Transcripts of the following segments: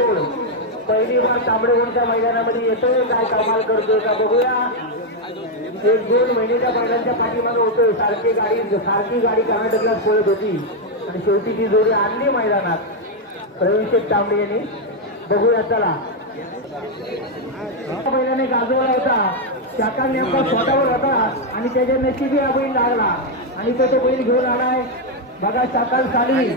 जोड पहिली बार तांबडेगोंडच्या मैदानामध्ये येतोय, काय कमाल करतोय का बघूया। 1-2 महिन्याच्या बैलांच्या पाठीमागे होतोय, सारखी गाडी कर्नाटकला पळत होती आणि शेवटी ती जोडी आणली मैदानात प्रवीण तांबडे यांनी। बघूया चला, बैलाने गाजवला होता, चाका नेमका स्वतःवर होता आणि त्याच्या नशिबी हा बैल लागला आणि तो बैल घेऊन आलाय बघा चाकाल साली।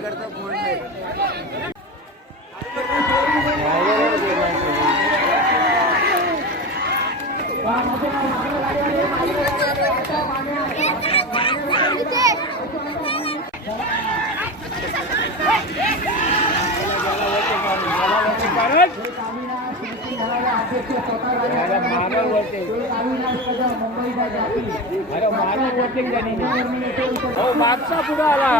मागचा पुढे आला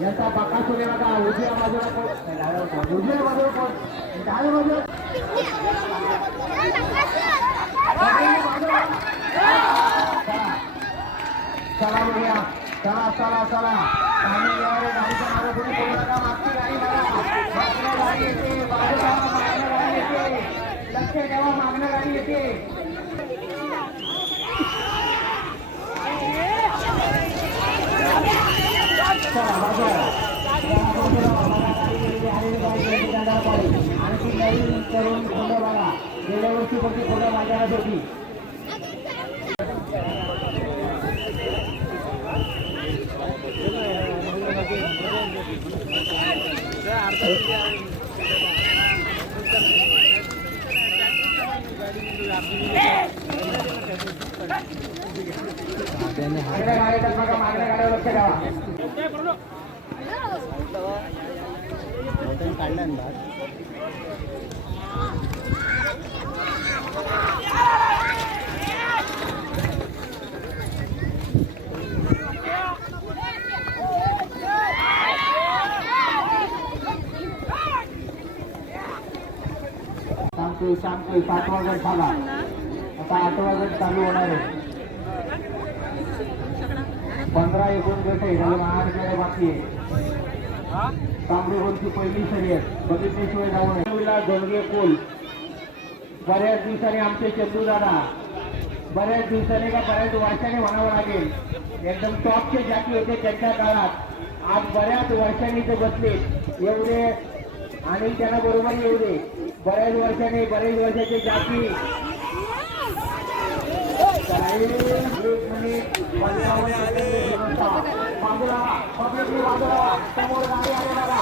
यांचा बाकासुरे बघा उजव्या बाजूला चला बघूया, चला चला चला गाडीच्या मागे पुढे बोलू नका, मागची गाडी मागणं गाडी येते, बाजूला मागणं गाडी येते, लक्ष ठेवा मागणं गाडी येते। आणखी नवीन तरुण फोटो बघा, गेल्या वर्षी कोणती फोटो बाजारात होती। मागण्या गाड्यावर लक्ष द्यावा। शांती 7वा गट झाला, आता 8वा गट चालू होणार आहे। 15 एकूण गट आहे, महाराष्ट्राला बाकी आहे। तांबडेगोंडची पहिली शर्यत बघितल्याशिवाय जाऊ नये। दोनगे पूल बऱ्याच दिवसांनी आमचे चंदू दादा, बऱ्याच दिवसांनी का बऱ्याच वर्षांनी म्हणावं लागेल, एकदम टॉपचे जाती होते त्यांच्या काळात, आज बऱ्याच वर्षांनी ते बसले एवढे आणि त्यांना बरोबर एवढे बऱ्याच वर्षांनी बरेच वर्षाचे जाती। 1 मिनिट 55 सेकंद बाजूला पब्लिकली बाजूला समोर गाडी आली बघा।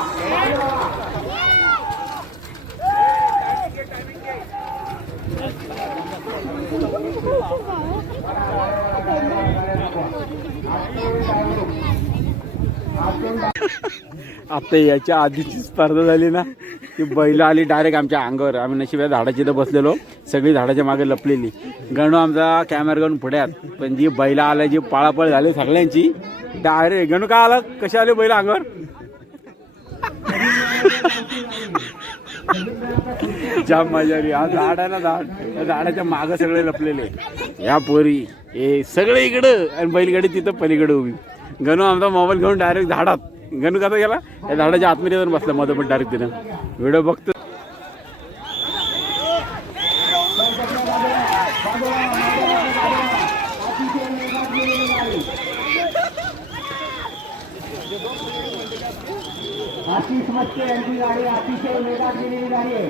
आता याच्या आधीची स्पर्धा झाली ना, ती बैल आली डायरेक्ट आमच्या अंगावर, आम्ही नशिबात झाडाची इथं बसलेलो, सगळी झाडाच्या मागे लपलेली। गणू आमचा कॅमेरा घेऊन पुढ्यात, पण जी बैल आला जी पळापळ झाली सगळ्यांची डायरेक्ट। गणू काय आला, कशी आले बैल अंगावर? जाम मजा आली। हा झाड आहे ना, झाड झाडाच्या मागं सगळे लपलेले, या पोरी हे सगळे इकडं आणि बैलगाडी तिथं पलीकडे उभी। गणू आमचा मोबाईल घेऊन डायरेक्ट झाडात, गणू कसा गेला त्या झाडाच्या आतमध्ये जाऊन बसला मध्ये, पण डायरेक्ट तिनं व्हिडिओ बघतो। आतिश मस्के यांची गाडी अतिशय वेगात गेलेली गाडी आहे।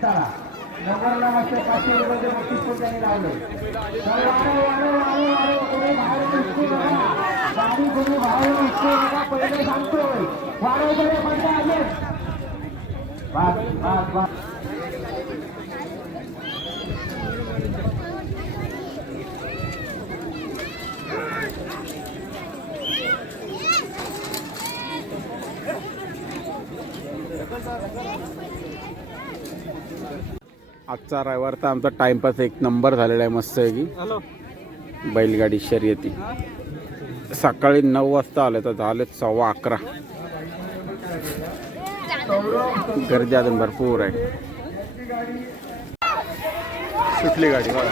चला नंबरला मस्त 500 रुपये बक्षीस पण त्यांनी लावले। गाडी कोणी बाहेर दिसते बघा, पहिले सांगतोय वाढवकडे म्हणता आले बस बस बस। आजचा रविवार तर आमचा टाइमपास एक नंबर झालेला आहे मस्त आहे की बैलगाडी शर्यती सकाळी 9 वाजता आले तर झाले 11:15. गर्दी अजून भरपूर आहे. सुटली गाडी बघा.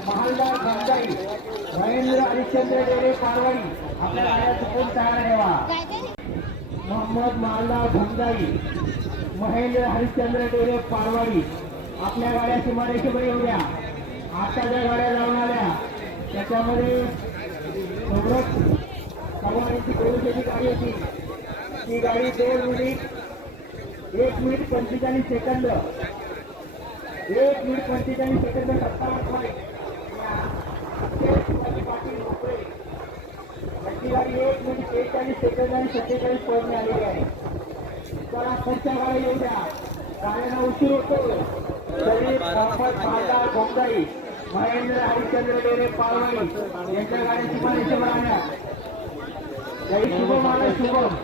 महालदार भंगाई महेंद्र हरिश्चंद्र डेरे पारवाडी आपल्या गाड्या चुकून तयार ठेवा. मोहम्मद महालदार भंगाई महेंद्र हरिश्चंद्र डेरे पारवाडी आपल्या गाड्या सीमारेषेवर येऊ द्या. आता ज्या गाड्या लावून आल्या त्याच्यामध्ये सवारीची प्रवेशाची गाडी होती. ती गाडी 2 minute 1 minute 45 second 1 minute 45 second 57 point. गाडी 1 मिनिट 43 सेकंद आणि 47 पॉईंट आलेली आहे. चला पुढच्या गाड्या येऊ द्या. गाड्यांना उशीर होतो. तरी मोहम्मद महालदार भोंगाई महेंद्र हरिश्चंद्र डेरे पारवाडी यांच्या गाड्याची मानेश्वर आल्या. शुभम आला शुभम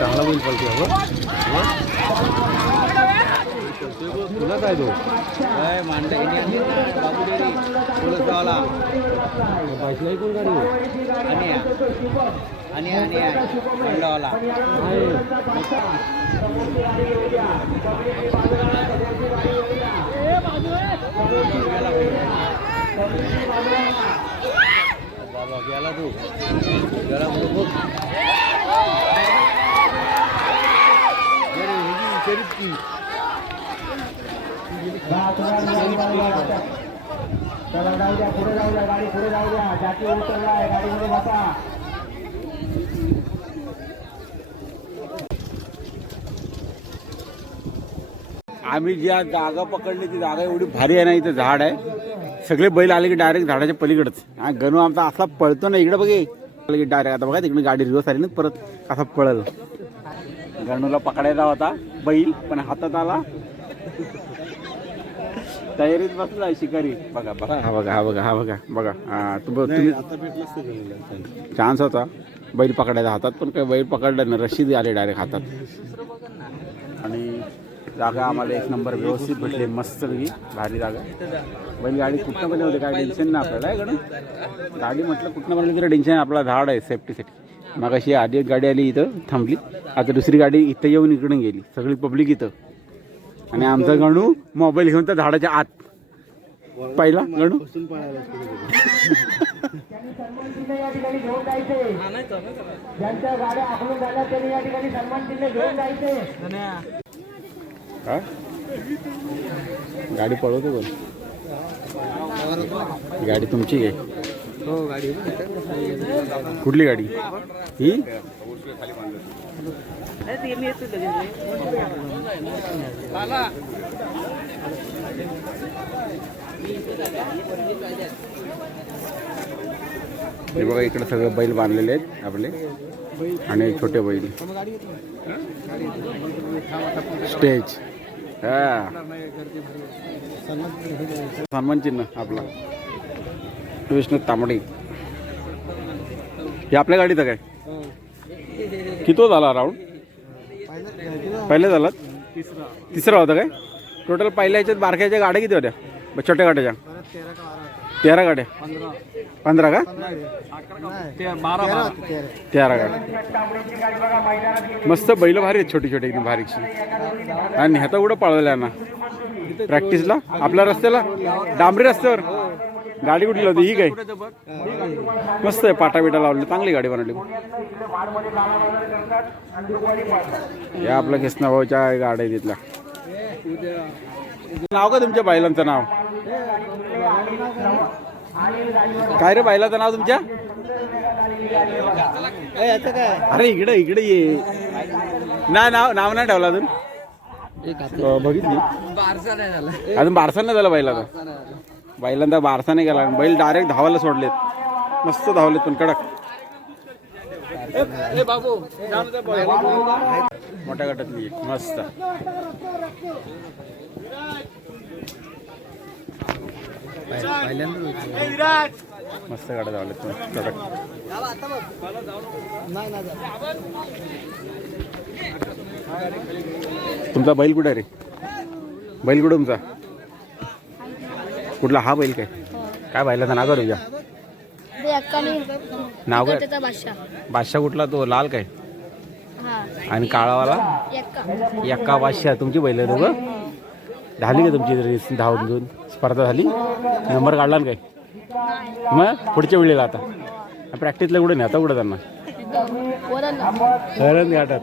चांगला बैल पळतो तुला काय तो मांडा कोण गाडी आणि मंडळवाला गेला तू गेला चला जाऊ द्या पुढे जाऊ द्या. गाडी पुढे जाऊ द्या. जाती उतरलाय गाडीमध्ये बसा. आम्ही ज्या जागा पकडली ती जागा एवढी भारी आहे ना. इथं झाड आहे. सगळे बैल आले की डायरेक्ट झाडाच्या पलीकडच. हा गणू आमचा असा पळतो ना. इकडे बघे की डायरेक्ट आता बघा तिकडे गाडी रिवर्स आली ना परत असा पळल. गणूला पकडायचा होता बैल पण हातात आला. तयारीत बसला शिकारी. बघा बघा हा बघा हा बघा हा बघा बघा हा तुम्ही चान्स होता बैल पकडायचा हातात पण काय बैल पकडला ना. रशीद आले डायरेक्ट हातात. आणि जागा आम्हाला 1 नंबर व्यवस्थित भेटली. मस्त भारी जागा. बैल गाडी कुठनं बनवली काय टेन्शन नाही आपल्याला आहे गणू. गाडी म्हटलं कुठनं बनवली तरी टेन्शन. आपला झाड आहे सेफ्टीसाठी. मग अशी आधी एक गाडी आली इथं थांबली. आता दुसरी गाडी इथं येऊन इकडून गेली. सगळी पब्लिक इथं. आणि आमचा गणू मोबाईल घेऊन तर झाडाच्या आत पहिला गणू ज्यांच्या गाड्या आपण झाल्या त्यांनी या ठिकाणी सन्मान चिन्ह घेऊन जायचे. गाडी पळवते बोल. गाडी तुमची आहे. हो गाडी कुठली गाडी ही. हे बघा इकडे सगळे बैल बांधलेले आहेत आपले आणि छोटे बैल. स्टेज हा सन्मान चिन्ह आपला विष्णू तांबडे. हे आपल्या गाडीचं काय किती झाला राऊंड. पहिला झाला तिसरा होता काय. टोटल पहिल्या ह्याच्यात बारक्याच्या गाड्या किती होत्या छोट्या गाड्याच्या. 13 गाड्या 15 का 13 गाड्या. मस्त बैल भारी आहेत छोटी छोटी एकदम बारीकशी. आणि ह्याचा कुठं पळवल्या ना प्रॅक्टिसला आपल्या रस्त्याला डांबरी रस्त्यावर. गाडी कुठली होती ही काय मस्त आहे. पाटा बिटा लावले चांगली गाडी बनवली. या आपल्या कृष्णाभाऊच्या गाड्या तिथल्या. नाव का तुमच्या बैलांचं नाव काय रे. बैलाचं नाव तुमच्या अरे इकडे इकडे ये. नाव नाही ठेवलं अजून. बघितली अजून बारसा नाही झाला बैलाचा. बैलांदा बारसा नाही गेला, बैल डायरेक्ट धावायला सोडलेत, मस्त धावलेत पण कडक. मोठ्या गटातली एक मस्त. मस्त गाड्या धावलेत कडक. तुमचा बैल कुठे रे? बैल कुठं तुमचा? कुठला हा बैल काय? काय बैलाचं नाव करूया? नाव काय? बादशाह. कुठला तो लाल काय आणि काळावाला? एक्का बादशाह. तुमची बैल आहे दोघं? झाली का तुमची रेस धावून घेऊन स्पर्धा झाली? नंबर काढला ना काय? मग पुढच्या वेळेला आता प्रॅक्टिसला कुठे नाही आता कुठं त्यांना शहरात घाटात.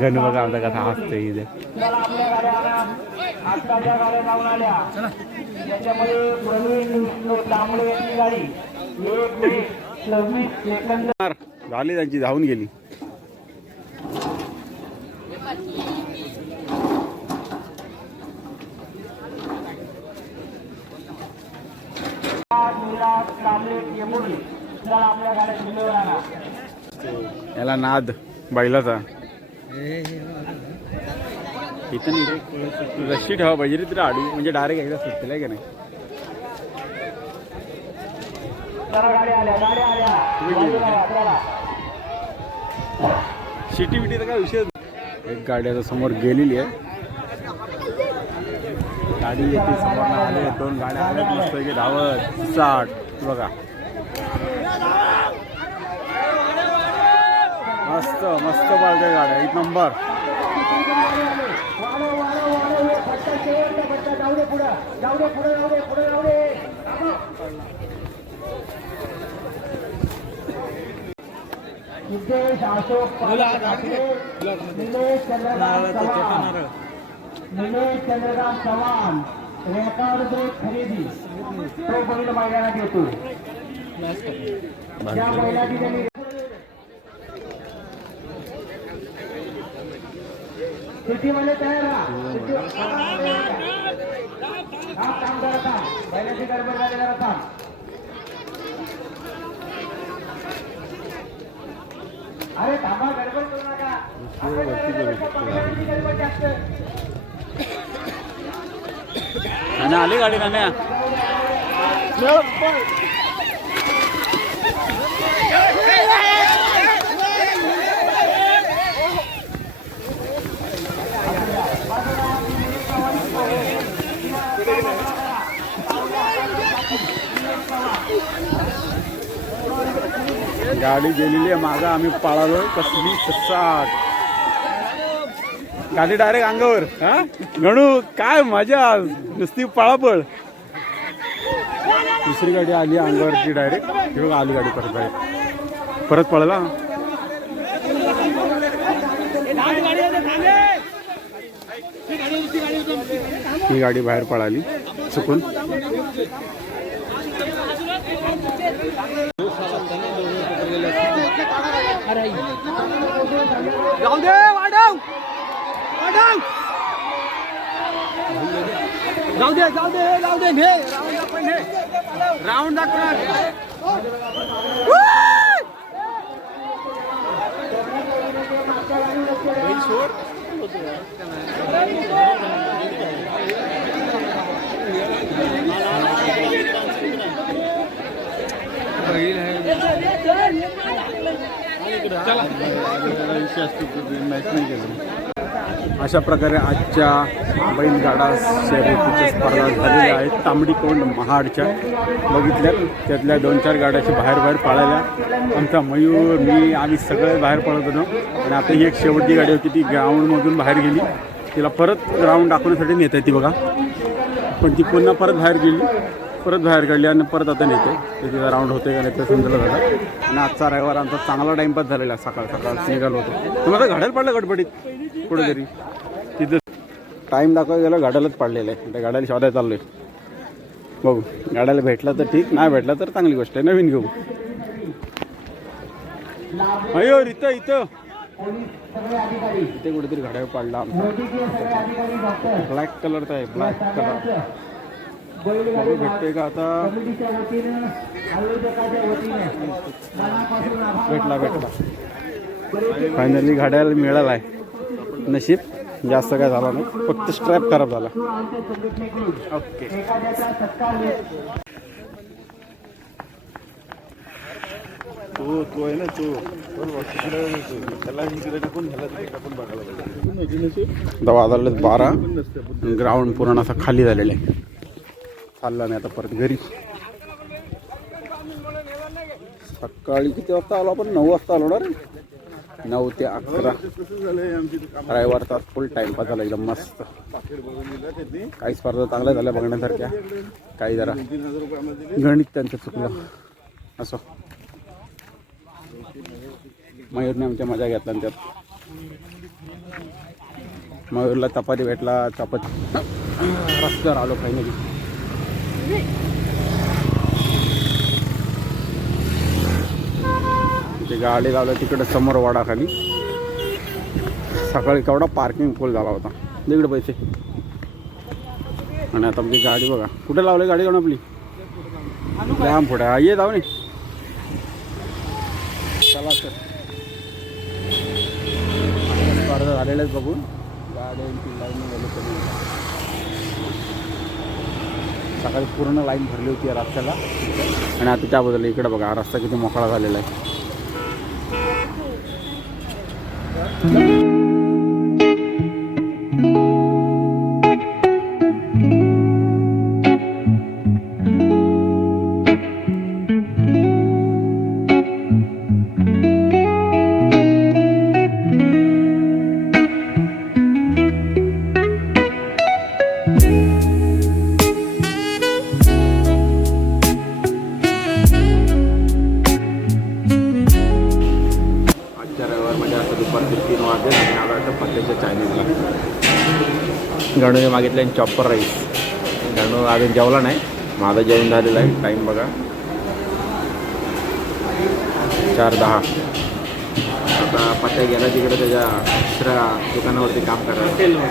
गणू बघा आमचा कसा हसतो इथे. झाली त्यांची धावून गेली. याला नाद बैलाचा. इथं नाही रशी ठेवा पाहिजे रे, तरी आडू म्हणजे डायरेक्ट एकदा सुटतील आहे की नाही. शिटी बिटीचा काय विषय. एक गाडी आता समोर गेलेली आहे, गाडी येते समोर आले, 2 गाड्या आल्यात मस्त की धावत 60 बघा. मस्त मस्त पाळते गाड्या, 1 number. Nilesh Chandrakant Chavan record break खरेदी तो बैल मैदानात येतो. त्या बैलाची त्यांनी सिटीमध्ये तयार काम करता. बैलाची गडबड झाली करता. अरे थांबा, गडबड करू नका. गडबड जास्त आणि आली गाडी नाण्या. गाडी गेलेली आहे मागं, आम्ही पळालोय. कसली 60 गाडी डायरेक्ट अंगावर. हा गणू काय मजा, नुसती पळापळ. दुसरी गाडी आली अंगावरची डायरेक्ट. ही बघा आली गाडी परत पळला. ही गाडी बाहेर पळाली चुकून. जाऊ दे, वाढव वाढव. जाऊ दे जाऊ दे जाऊ दे. ने राऊंड दाखवणार. अशा प्रकारे आजच्या बैलगाडा शर्यतीच्या स्पर्धा झालेल्या आहेत तांबडी कोंड महाडच्या. बघितल्या त्यातल्या 2-4 गाड्याच्या बाहेर पळाल्या. आमचा मयूर, मी, आम्ही सगळे बाहेर पळत होतो. आणि आता ही एक शेवटची गाडी होती, ती ग्राउंडमधून बाहेर गेली. तिला परत ग्राउंड दाखवण्यासाठी नेत आहे ती बघा. पण ती पुन्हा परत बाहेर गेली, परत बाहेर काढली आणि परत आता नेते. तर तिचा राऊंड होते का नाही ते समजलं झालं. आणि आजचा रविवार आमचा चांगला टाईमपास झालेला. सकाळ निघालो होतो. तुम्हाला घड्याळ पडलं गडबडीत कुठेतरी. तिथं टाईम दाखवायला गेलं, घड्याळच पडलेलं आहे. त्या गाड्याला शोधायला चाललो आहे. बघू गाड्याला भेटला तर ठीक, नाही भेटला तर चांगली गोष्ट आहे, नवीन घेऊ. अयो इथं पोलीस सगळे अधिकारी, इथे कुठेतरी घड्याळ पाडला आमचा. वैद्यकीय सगळे अधिकारी, डॉक्टर, ब्लॅक कलरचा आहे, ब्लॅक कलर. सगळ्यांचं बैलगाडी बघू भेटतोय का आता. कमिटीच्या वतीनं, आयोजकाच्या वतीने मनापासून आभार भेटला मानतो. भेटला फायनली घड्याळ मिळाला आहे. नशीब जास्त काय झाला नाही, फक्त स्ट्रॅप खराब झाला. आमच्या संघटनेकडून ओके. एखाद्याचा सत्कार तो आहे ना तो वाजले 12. ग्राउंड पूर्ण असा खाली झालेला आहे. चालला नाही आता परत घरी. सकाळी किती वाजता आलो आपण? 9 वाजता आलो ना रे. 9 ते 11. रविवारचा फुल टाइमपास झाला एकदम मस्त. काही स्पर्धा चांगल्या झाल्या बघण्यासारख्या, काही जरा गणित त्यांचं चुकलं असं. मयूरने आमच्या मजा घेतला आणि त्यात मयूरला चपाती भेटला. चपाती रस्त्यावर आलो फायनली. तिथे गाडी लावलं तिकडे समोर वाडाखाली. सकाळी केवढा पार्किंग फुल झाला होता. तिकडे पैसे. आणि आता आमची गाडी बघा कुठे लावली. गाडी कोण आपली जाम पुढे ये जाऊ नये. चला तर स्पर्धा झालेल्याच बघून गाड्यांची लाईन झाली कमी. सकाळी पूर्ण लाईन भरली होती या रस्त्याला. आणि आता त्याबद्दल इकडे बघा हा रस्ता किती मोकळा झालेला आहे. दुपारचे 3 वाजले आणि आला तर पत्त्याच्या चायनीजला. गणूने मागितलं आणि चॉपर राईस. गणू अजून जेवला नाही. माझं जेवण झालेलं आहे. टाईम बघा 4:10. आता पत्त्या गेला तिकडे त्याच्या दुसऱ्या दुकानावरती काम करायला.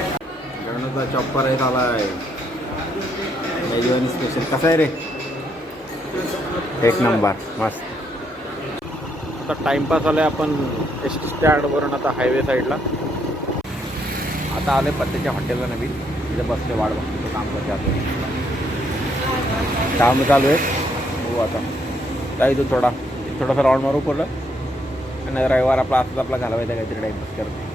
गणूचा चॉपर राईस आला आहे. मेजवानी स्पेशल. कसा आहे रे? एक नंबर मस्त. आता टाइमपास आला आहे. आपण एस टी स्टँडवरून आता हायवे साईडला आता आले पत्त्याच्या हॉटेलला नवीन. तिथे बसले वाढ बघतो काम करते. आता काम चालू आहे. हो आता त्या इथून थोडासा राऊंड मारू पडलं आणि रविवार आपला असंच आपला घालवायचा काहीतरी टाइमपास करतो.